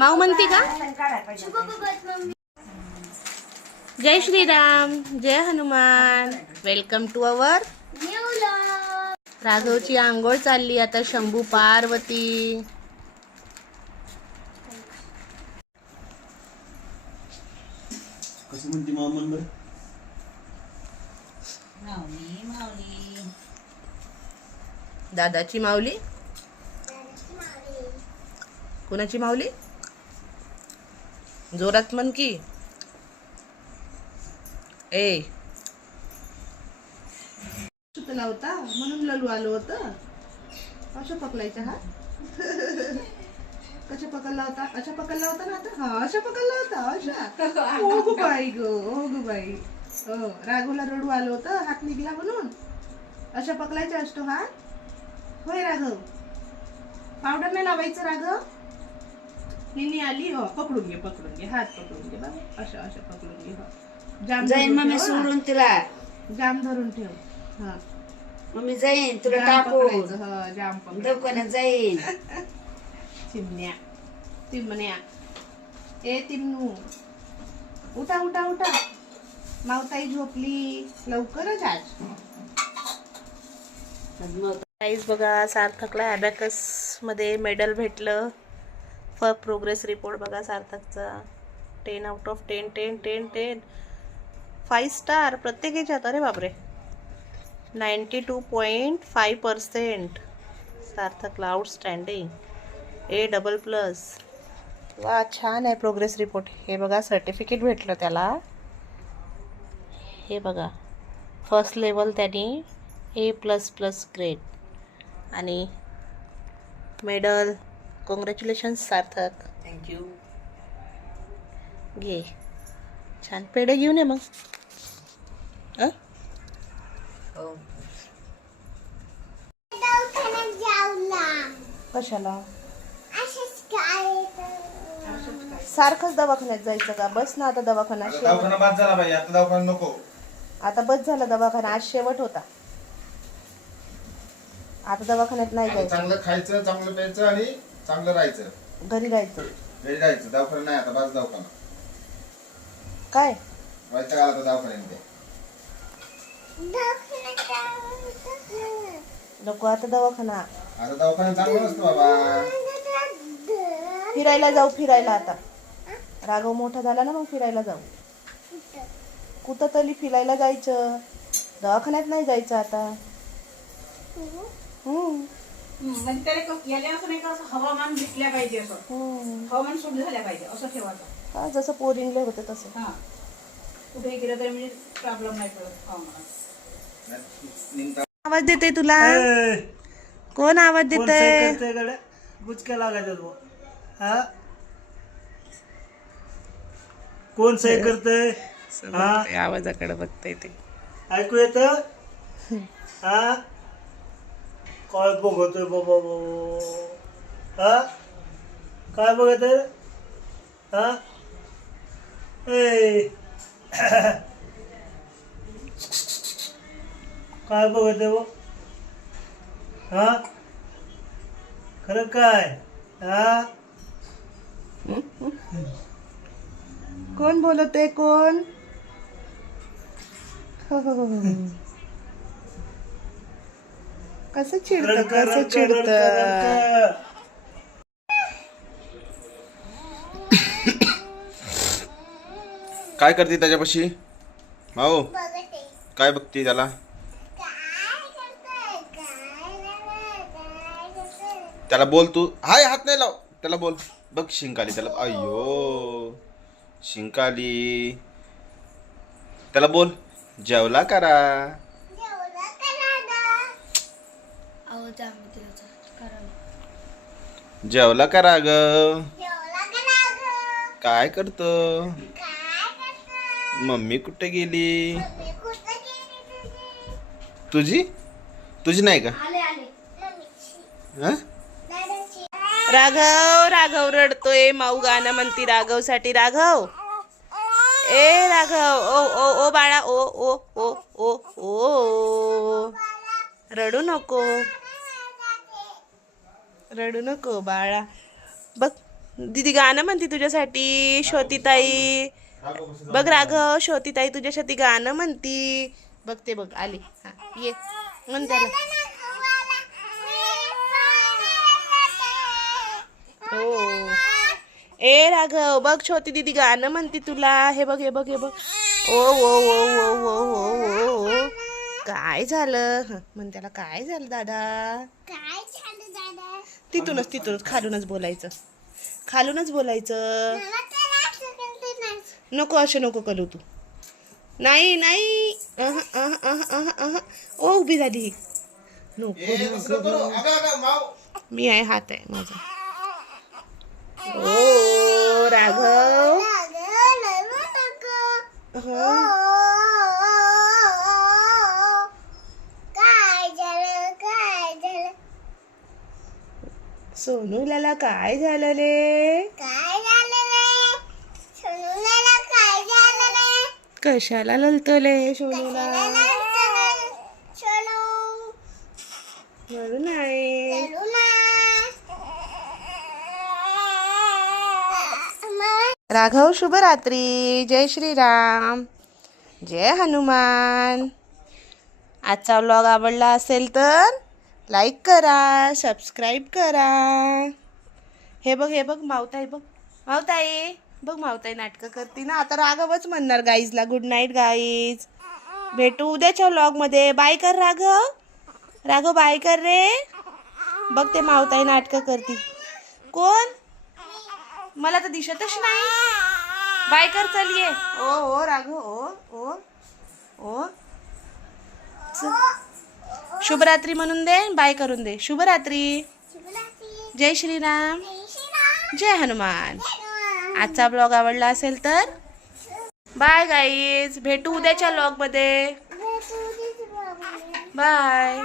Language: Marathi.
माऊ म्हणते का? जय श्रीराम, जय हनुमान. वेलकम टू अवर राघवची आंघोळ चालली आता. शंभू पार्वती. कशी म्हणते मामन बर? माऊली माऊली दादाची माऊली. कुणाची माऊली? जोरात म्हण की. ए सुतला होता म्हणून ललू आलो होतं. असं पकलायचं हा. कशा पकडला होता? अशा पकडला होता ना आता. हा अशा पकडला होता. अशा. ओ go by go, O go by. हो राघवला रडू आलो होतं हात निघला म्हणून. अशा पकलायचा असतो हा. होय राघव. पावडर नाही लावायचं राघव. निनी आली. हो पकडून घे हात पकडून घे बाबा. अशा अशा पकडून घे. हो जाम जाईन मम्मी धरून ठेव, सोडून तिला. जाम धरून ठेव. हा मम्मी जाईन तुला जाम टाकून पकडायचं. हो जाम पकडायचं. दवाखान्यात जाईन. चिमण्या चिमण्या. ए तिमनू उठा उठा उठा. मावताई झोपली लवकरच आज. गाईज बघा सार्थकला अबॅकस मध्ये मेडल भेटलं. प्रोग्रेस रिपोर्ट बघा सार्थकचा. 10 out of 10 10 10 10 5 स्टार प्रत्येक ह्याच्यात. अरे बापरे. 92.5% सार्थकला. आउटस्टँडिंग. A++. वा छान आहे प्रोग्रेस रिपोर्ट. हे बघा सर्टिफिकेट भेटलं त्याला. हे बघा फर्स्ट लेवल त्यांनी A++ ग्रेड आणि मेडल. कॉंग्रॅच्युलेशन्स सार्थक. थँक्यू. घे छान. पेढे घेऊन ये मग. हो कशाला? सारखंच दवाखान्यात जायचं का? बस ना आता. दवाखाना दवाखाना बाद झाला बाई. आता दवाखाना नको. आता बस झाला दवाखाना. आज शेवट होता. आता दवाखान्यात नाही जायचं. चांगलं खायचं, चांगलं प्यायचं आणि चांगलं राहायचं. घरी जायचं. घरी राहायचं. दवाखाना नाही आता. बाज दवाखाना. काय वैताग आला तर दवाखान्यामध्ये. नको आता दवाखाना. आता दवाखाना चांगलं नसतं बाबा. फिरायला जाऊ. फिरायला आता राघव मोठा झाला ना मग फिरायला जाऊ. कुठं तरी फिरायला जायचं. दवाखान्यात नाही जायचं आता. म्हणजे त्याला याला असं नाही का असं हवामान भेटल्या पाहिजे. असं हवामान शुद्ध झाल्या पाहिजे असं ठेवायचं. हा जसं पोरिंगले होते तसं. हा कुठे गेलं तरी म्हणजे प्रॉब्लेम नाही पडत हवामानात. आवाज देते तुला. कोण आवाज देते? गुचक्या लागायचा तो. हा कोण सही करतय? आवाजाकडे बघते ते. ऐकू येत? हा काय बघतोय बाबा? हा काय बघत? हा ए काय बघत आहे? हा खरं काय? हा कोण बोलते? कोण? कसं चिडत? कसं चिडत? काय करते त्याच्यापाशी भाऊ? काय बघते त्याला? त्याला बोल तू. हाय हात नाही लाव. त्याला बोल. बघ शिंकाली त्याला. अय्यो शिंकाली. त्याला बोल जेवला करा. जेवला करा ग. काय करतो? मम्मी कुठे गेली? तुझी नाही का? हा? राघव राघव रडतोय. माऊ गाणं म्हणती राघव साठी. राघव ए राघव. ओ ओ ओ बाळा. ओ ओ ओ ओ ओ. रडू नको. रडू नको बाळा. बघ दीदी गाणं म्हणते तुझ्यासाठी. श्रोतीताई बघ राघव, श्रोतीताई तुझ्यासाठी गाणं म्हणती. बघते बघ आली. हा ये म्हण त्याला. हो ए राघव बघ, छोटी दीदी गाणं म्हणते तुला. हे बघ हे बघ हे बघ. ओ ओ ओ ओ ओ ओ ओ. काय झालं? म्हण त्याला काय झालं दादा. तिथूनच खालूनच बोलायचं. खालूनच बोलायचं. नको असं नको करू तू. नाही नाही. ओ उभी झाली. नको. मी आहे, हात आहे माझा. ओ राघव. सोनूला काय झालं रे? कशाला ललतले सोनूला? म्हणून नाही. राघव शुभरात्री. जय श्रीराम, जय हनुमान. आजचा व्लॉग आवडला असेल तर लाईक करा, सबस्क्राईब करा. हे बघ हे बघ मावताई बघ. मावताई बघ, मावताई नाटकं करते ना. आता राघवच म्हणणार गाईजला गुड नाईट गाईज. भेटू उद्याच्या व्लॉगमध्ये. बाय कर राघव. राघव बाय कर रे. बघ ते मावताई नाटकं करते. कोण? मला तर दिसतच नाही. बाय कर चल ये. ओ ओ राघव ओ ओ ओ. शुभरात्री म्हणून दे, बाय करून दे. शुभरात्री. जय श्रीराम, जय हनुमान. आजचा ब्लॉग आवडला असेल तर बाय गाईज. भेटू उद्याच्या ब्लॉगमध्ये. बाय.